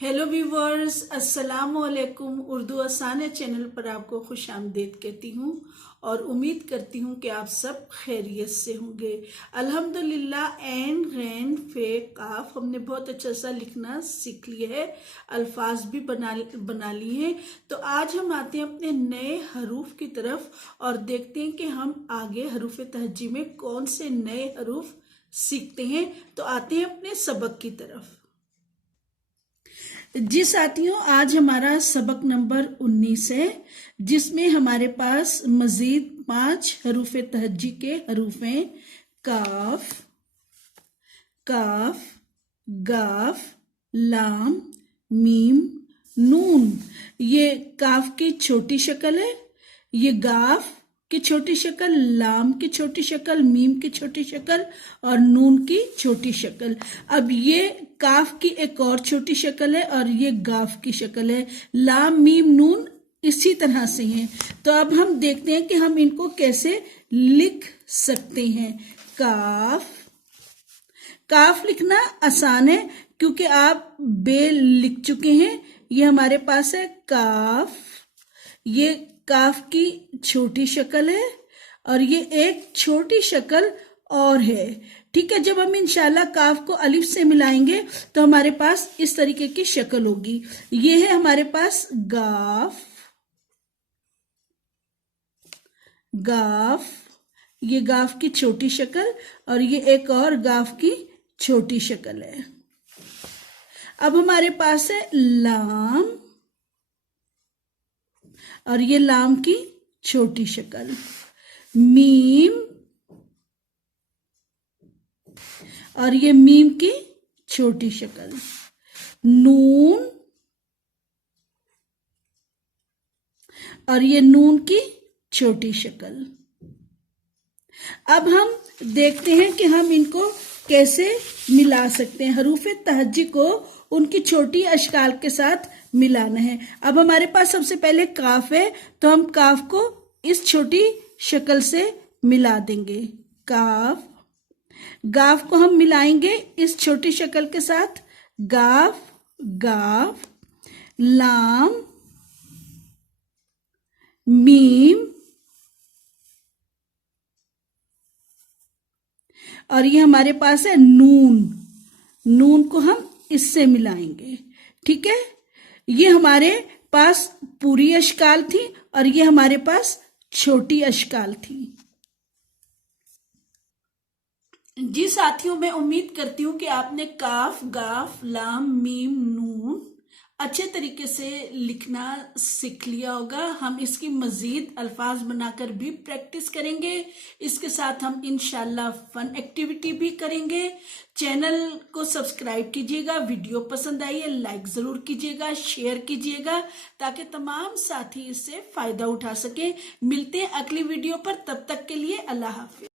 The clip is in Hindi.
हेलो व्यूवर्स, अस्सलाम वालेकुम। उर्दू आसान चैनल पर आपको खुश आमदीद कहती हूँ और उम्मीद करती हूँ कि आप सब खैरियत से होंगे। अल्हम्दुलिल्लाह एन रैन फे काफ हमने बहुत अच्छा सा लिखना सीख लिया है, अल्फाज भी बना लिए हैं। तो आज हम आते हैं अपने नए हरूफ की तरफ और देखते हैं कि हम आगे हरूफ तहज्जी में कौन से नए हरूफ सीखते हैं। तो आते हैं अपने सबक की तरफ। जी साथियों, आज हमारा सबक नंबर 19 है, जिसमें हमारे पास मजीद 5 हरूफ तहज्जी के हरूफ हैं। काफ, काफ, गाफ, लाम, मीम, नून। ये काफ की छोटी शक्ल है, ये गाफ की छोटी शक्ल, लाम की छोटी शक्ल, मीम की छोटी शक्ल और नून की छोटी शक्ल। अब ये काफ की एक और छोटी शक्ल है और ये गाफ की शक्ल है। लाम मीम नून इसी तरह से हैं। तो अब हम देखते हैं कि हम इनको कैसे लिख सकते हैं। काफ, काफ लिखना आसान है क्योंकि आप बे लिख चुके हैं। ये हमारे पास है काफ, ये काफ की छोटी शक्ल है और ये एक छोटी शक्ल और है। ठीक है, जब हम इंशाल्लाह काफ को अलिफ से मिलाएंगे तो हमारे पास इस तरीके की शक्ल होगी। ये है हमारे पास गाफ, गाफ, ये गाफ की छोटी शक्ल और ये एक और गाफ की छोटी शक्ल है। अब हमारे पास है लाम और ये लाम की छोटी शक्ल, मीम और ये मीम की छोटी शक्ल, नून और ये नून की छोटी शक्ल। अब हम देखते हैं कि हम इनको कैसे मिला सकते हैं। हरूफ तहज्जी को उनकी छोटी अशकाल के साथ मिलाना है। अब हमारे पास सबसे पहले काफ है, तो हम काफ को इस छोटी शक्ल से मिला देंगे। काफ, गाफ को हम मिलाएंगे इस छोटी शक्ल के साथ, गाफ, गाफ, लाम, मीम और ये हमारे पास है नून। नून को हम इससे मिलाएंगे। ठीक है, ये हमारे पास पूरी अशकाल थी और ये हमारे पास छोटी अशकाल थी। जी साथियों, मैं उम्मीद करती हूँ कि आपने काफ, गाफ, लाम, मीम, नून अच्छे तरीके से लिखना सीख लिया होगा। हम इसकी मजीद अल्फाज बनाकर भी प्रैक्टिस करेंगे। इसके साथ हम इंशाल्लाह फन एक्टिविटी भी करेंगे। चैनल को सब्सक्राइब कीजिएगा, वीडियो पसंद आई है लाइक जरूर कीजिएगा, शेयर कीजिएगा ताकि तमाम साथी इससे फायदा उठा सके। मिलते हैं अगली वीडियो पर, तब तक के लिए अल्लाह हाफिज।